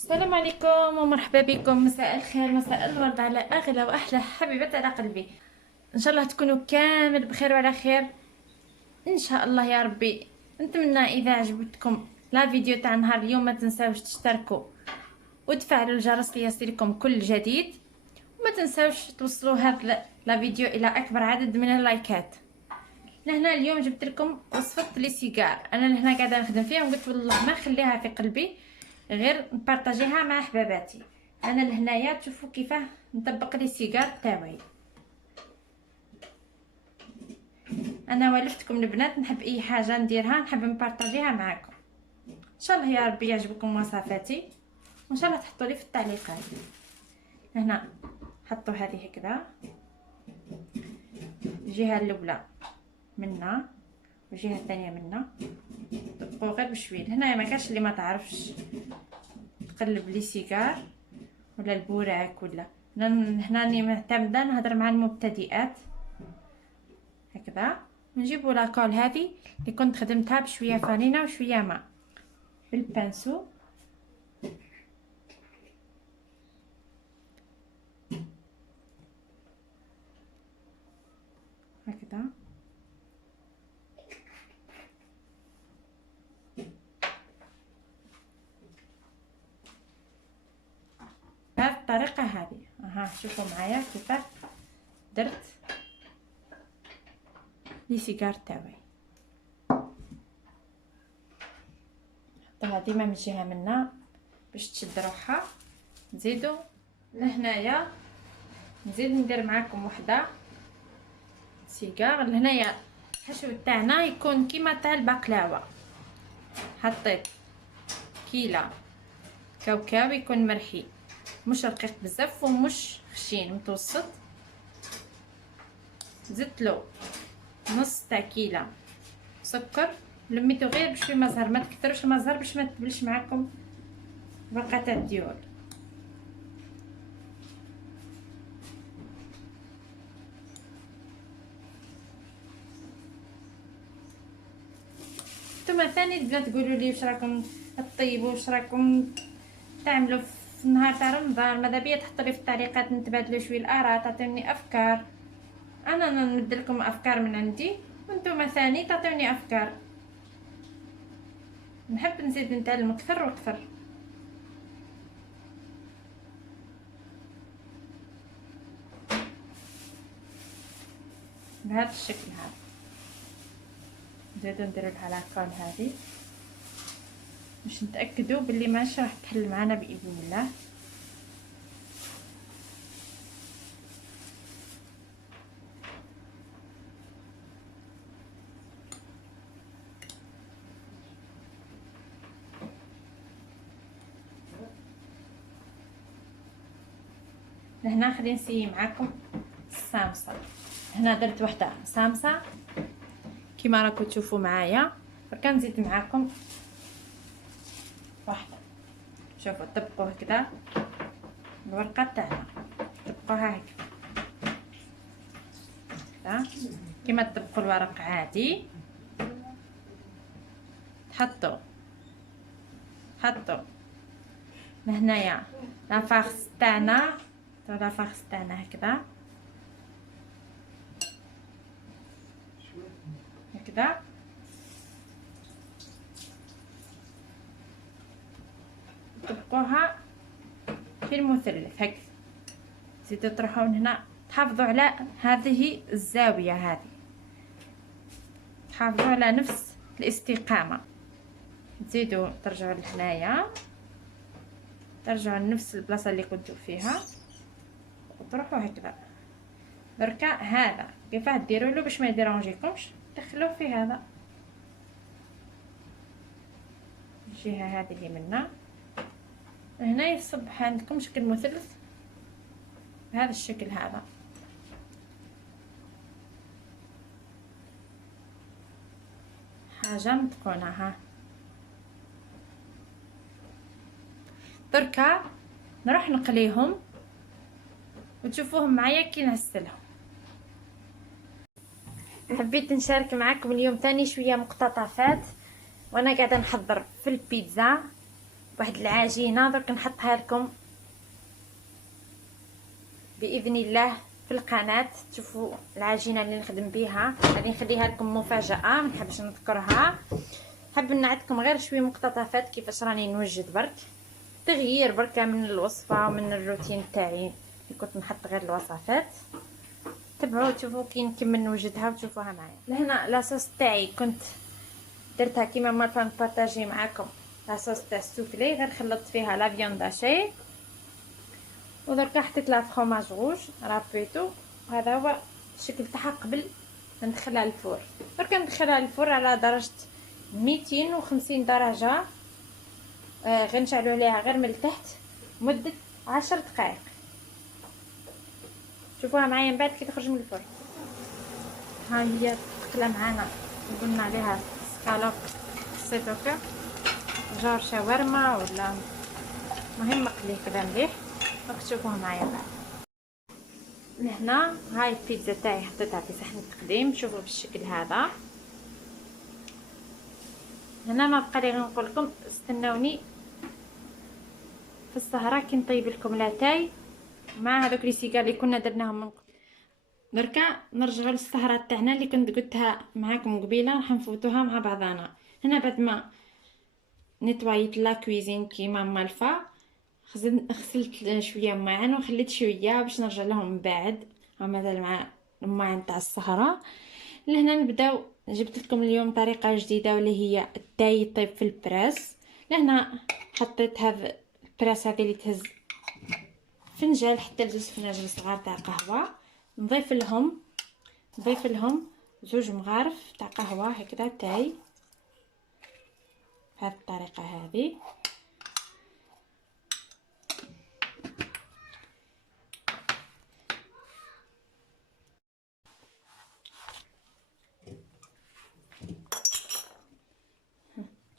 السلام عليكم ومرحبا بكم. مساء الخير، مساء الورد على اغلى واحلى حبيبات على قلبي. ان شاء الله تكونوا كامل بخير وعلى خير ان شاء الله يا ربي. نتمنى اذا عجبتكم لا فيديو تاع نهار اليوم ما تنساوش تشتركوا وتفعلوا الجرس ليصلكم كل جديد، وما تنساوش توصلوا هذا لا فيديو الى اكبر عدد من اللايكات. لهنا اليوم جبت لكم وصفه لي سيجار. انا لهنا قاعده نخدم فيها وقلت والله ما نخليها في قلبي غير نبارطاجيها مع حباباتي. انا لهنايا تشوفوا كيفاه نطبق لي سيجار تاوعي. انا والفتكم البنات نحب اي حاجه نديرها نحب نبارطاجيها معكم. ان شاء الله يا ربي يعجبكم وصفاتي، وان شاء الله تحطوا لي في التعليقات. هنا حطوا هذه هكذا، الجهه الاولى منا والجهه الثانيه منا، طبقوا غير بشويه. هنايا ما كاش اللي ما تعرفش تقلب لي سيجار ولا البوراك ولا هنا راني معتمده نهضر مع المبتدئات هكذا. نجيبوا لاكول هذه اللي كنت خدمتها بشويه فرينه وشويه ماء بالبانسو هكذا. بهذه الطريقه هذه شوفوا معايا كيفاه درت لي سيجار تاعي. نحطوها ديما من جهه منا باش تشد روحها. نزيدو لهنايا نزيد ندير معاكم وحده سيجار. لهنايا الحشو تاعنا يكون كيما تاع البقلاوه. حطيت كيله كاوكاو يكون مرحي، مش رقيق بزاف ومش خشين، متوسط. زدت له نص تاع كيله سكر، لميتو غير بشويه ما زهر، ما تكثروش ما زهر باش ما تبلش معكم بقعه تاع الديول. نتوما ثاني البنات تقولوا لي واش راكم طيبوا، واش راكم تعملوا في النهار تاع رمضان. ماذا بيا تحطوا لي في التعليقات نتبادلوا شويه الاراء، تعطيوني افكار. انا نمد لكم افكار من عندي وانتم ثاني تعطوني افكار. نحب نزيد نتعلم اكثر واكثر. بهذا الشكل هذا نزيدو نديرو لها لاكول هذه باش نتاكدوا باللي ماشي راح تحل معنا باذن الله. لهنا خلينا نسيي معاكم السامسه. هنا درت وحده سامسه كيما راكم تشوفوا معايا. بركا نزيد معاكم واحده. شوفوا طبقوا هكذا الورقه تاعنا، طبقوها هكذا كيما تطبقوا الورق عادي. حطوا لهنايا لافاغس تاعنا هكذا هكذا. طبقوها في المثلث هكذا. زيدوا تروحوا من هنا، تحافظوا على هذه الزاويه هذه، تحافظوا على نفس الاستقامه. تزيدوا ترجعوا لهنايا، ترجعوا لنفس البلاصه اللي كنتوا فيها وتروحوا هكذا. دركا هذا كيفاه ديروا له باش ما يديرونجيكمش، دخلوه في هذا الجهه هذه اللي منا. هنا يصبح عندكم شكل مثلث بهذا الشكل هذا. حاجه متقونه. دركا نروح نقليهم وتشوفوهم معايا كي نعسلهم. حبيت نشارك معكم اليوم ثاني شويه مقتطفات وانا قاعده نحضر في البيتزا. واحد العجينه درك نحطها لكم باذن الله في القناه. تشوفوا العجينه اللي نخدم بها، غادي نخليها لكم مفاجاه، ما نحبش نذكرها. حاب نعطيكم غير شويه مقتطفات كيفاش راني نوجد برك، تغيير بركه من الوصفه ومن الروتين تاعي اللي كنت نحط غير الوصفات. تبعوا تشوفوا كي نكمل نوجدها وتشوفوها معايا. لهنا لاصوص تاعي كنت درتها كيما مرة نبارطاجي معاكم. لاصوص تاع السوفلي غير خلطت فيها لا فيوند هاشي، ودركا حطيت لا فروماج روج رابيتو. وهذا هو الشكل تاعها قبل ما ندخلها للفور. دركا ندخلها للفور على درجه 250 درجه، غير نشعلوا عليها غير من التحت مده 10 دقائق. شوفوها معايا من بعد كي تخرج من الفرن. ها هي تقلى معانا، قلنا عليها سكالوب سيتوكا جار شاورما ولا مهم مقليه كذا مليح. راك تشوفوها معايا بعد. لهنا هاي البيتزا تاعي حطيتها في صحن التقديم، شوفوا بالشكل هذا. هنا ما بقى لي غير نقول لكم استناوني في السهره كي نطيب لكم لاتاي مع هذوك لي سيجار اللي كنا درناهم من قبل. دركا نرجعوا للسهره تاعنا اللي كنت قلتها معاكم قبيله، راح نفوتوها مع بعضنا. هنا بعد ما نيطوايت لا كويزين كيما مالفا، غسلت شويه معن وخليت شويه باش نرجع لهم من بعد. مازال مع الماعن تاع السهره. لهنا نبداو. جبت لكم اليوم طريقه جديده واللي هي التاي يطيب في البراس. لهنا حطيت هذا البراس هذه اللي تهز فنجان حتى لجوج فناجل صغار تاع قهوه. نضيف لهم زوج مغارف تاع قهوه هكذا تاي بهذه الطريقه هذه.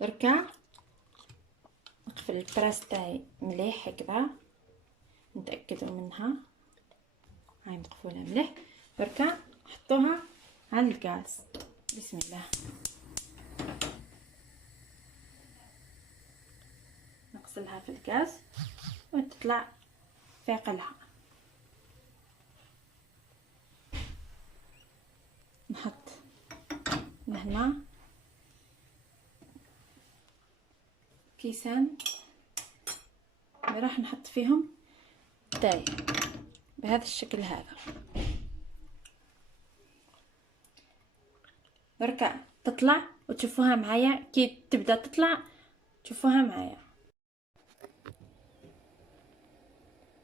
دركا نقفل البراس تاعي مليح هكذا، نتاكدوا منها هاي مقفوله مليح. دركا نحطوها على الغاز. بسم الله. نغسلها في الغاز وتطلع في قلعها. نحط لهنا كيسان اللي راح نحط فيهم التاي بهذا الشكل هذا. دركا تطلع وتشوفوها معايا كي تبدا تطلع، تشوفوها معايا.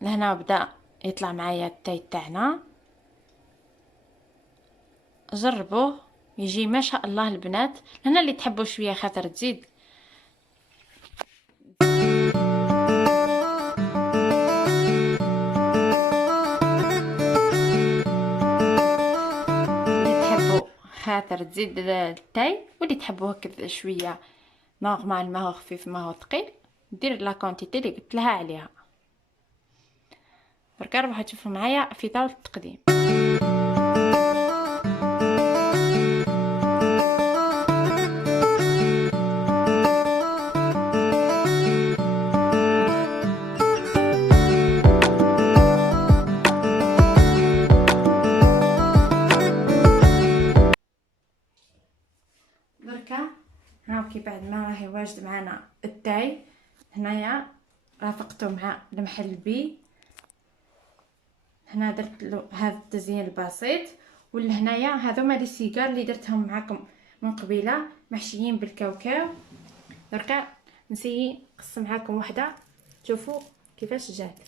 لهنا بدا يطلع معايا التاي تاعنا. جربوه يجي ما شاء الله البنات. هنا اللي تحبوا شويه خاطر تزيد خاطر تزيد التاي، واللي تحبوه هكا شويه نورمال ما هو خفيف ما هو ثقيل دير لا كونتيتي اللي قلت لها عليها. برك راح تشوفوا معايا في طاوله التقديم. دركا هاكي بعد ما راهي واجد معنا التاي، هنايا رافقته مع المحلبي. هنا درت له هذا التزيين البسيط. ولهنايا هذوما لي سيجار اللي درتهم معكم من قبيله محشيين بالكاوكاو. دركا نسيي نقسم معكم وحده تشوفوا كيفاش جات.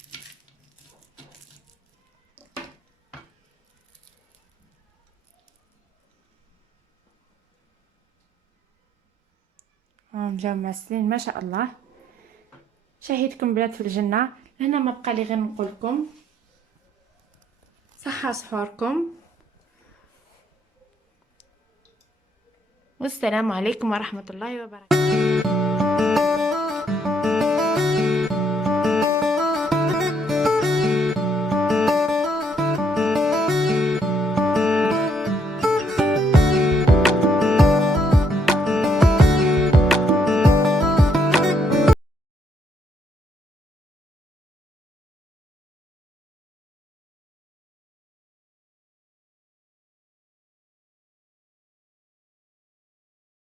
جاو معسلين ما شاء الله. شهيتكم بلاد في الجنه. هنا ما بقى لي غير نقول لكم صحه سحوركم، والسلام عليكم ورحمه الله وبركاته.